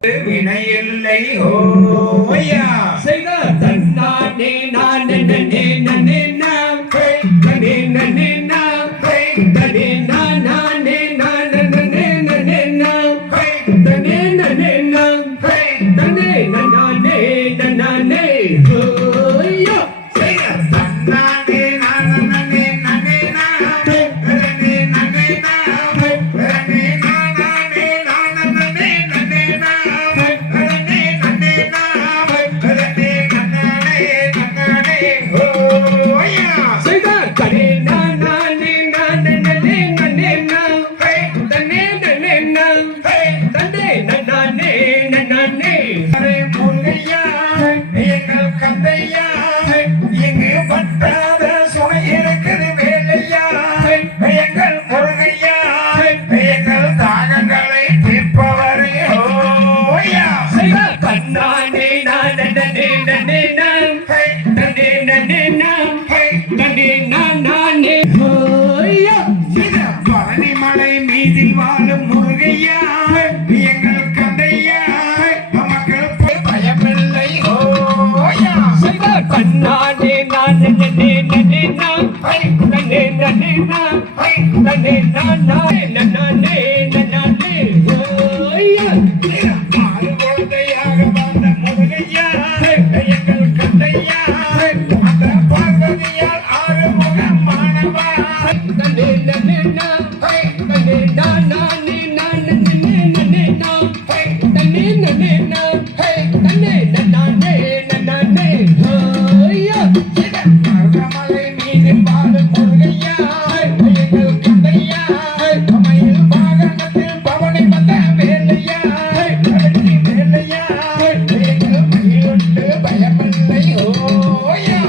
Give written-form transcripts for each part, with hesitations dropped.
வினையில்லை ஓயா செய்த தன்னானே நான் நன்னே நன்னே நான் தன்னே நன்னே நான் தன்னே நான் நானே நான் நன்னே நன்னே நான் தன்னே நன்னே நான் தன்னே நானே நானே ஓயா செய்த தன்னானே நான் நன்னே நன்னே நான் நன்னே நன்னே நான் நன்னே நானே நான் நன்னே நன்னே நான் பழனிமலை மீதில் வாழும் முருகையா எங்கள் கந்தையா மக்கள் பயமில்லை ஓயா கண்ணானே நான் நன்னே நன்னே நான் நன்னே நன்னே நான் நன்னே நானே நானே நானே ஓயா மாறு குழந்தையாக வந்த முருகையா எங்கள் கந்தையா அந்த பார்வதியால் ஆறுமுகம் மாணவா நன்னே நன்னே நான் நன்னே நானே நான் நன்னே நன்னே நான் நன்னே நன்னே நான் நன்னே நானே நானே ஓயா மருதமலை மீதில் வாழும் முருகையா எங்கள் கந்தையா மயில் வாகனத்தில் பவனி வந்த வேலையா வேலையா எங்கள் மயிலுண்டு பயமில்லை ஓயா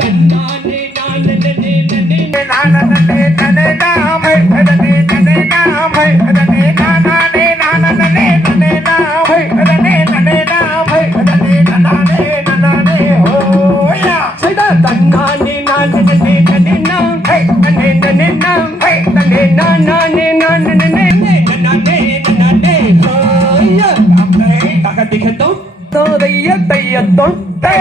தன்னானே நான் நன்னே நன்னே நானே நனே நாமை அதனே நனே நாமை அதனே நானே நானே நனே நாமை அதனே நனே நாமை அதனே நானே ஓயா தன்னானே நான் நன்னே நன்னே நான் நன்னே நன்னே நான் நன்னே நானே நான் நன்னே நானே நானே ஓயா தகதிகதோ தோதைய தையத்தோ தே